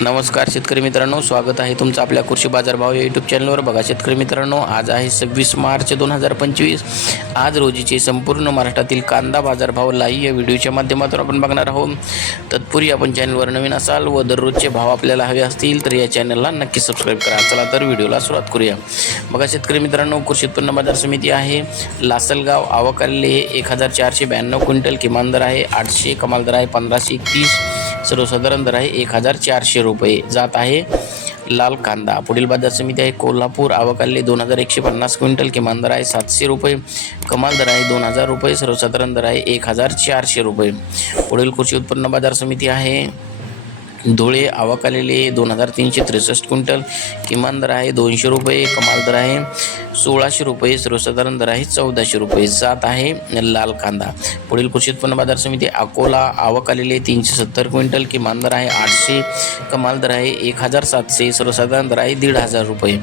नमस्कार शेतकरी मित्रांनो स्वागत आहे तुमचं आपल्या कृषी बाजारभाव या यूट्यूब चॅनलवर बघा शेतकरी मित्रांनो आज आहे सव्वीस मार्च दोन हजार पंचवीस. आज रोजीचे संपूर्ण महाराष्ट्रातील कांदा बाजारभाव लाईव्ह या व्हिडिओच्या माध्यमातून आपण बघणार आहोत. तत्पूर्वी आपण चॅनलवर नवीन असाल व दररोजचे भाव आपल्याला हवे असतील तर या चॅनलला नक्की सबस्क्राईब करा. चला तर व्हिडिओला सुरुवात करूया. बघा शेतकरी मित्रांनो कृषी उत्पन्न बाजार समिती आहे. लासलगाव आवकाले एक हजार चारशे ब्याण्णव क्विंटल किमान दर आहे. आठशे कमाल दर आहे. पंधराशे एकतीस. सर्वसाधारण दर आहे एक हजार चारशे रुपये. जात आहे लाल कांदा. पुढील बाजार समिती आहे कोल्हापूर. आवकाले दोन हजार एकशे पन्नास क्विंटल. किमान दर आहे सातशे रुपये. कमाल दर आहे दोन हजार रुपये. सर्वसाधारण दर आहे एक हजार चारशे रुपये. पुढील कृषी उत्पन्न बाजार समिती आहे धुळे आवक आलेले दोन हजार तीनशे त्रेसष्ट क्विंटल. किमान दर आहे दोनशे रुपये कमाल दर आहे सोळाशे रुपये सर्वसाधारण दर आहे चौदाशे रुपये. जात आहे लाल कांदा. पुढील कृषी उत्पन्न बाजार समिती अकोला आवक आलेले तीनशे सत्तर क्विंटल. किमान दर आहे आठशे कमाल दर आहे एक हजार सातशे सर्वसाधारण दर आहे दीड हजार रुपये.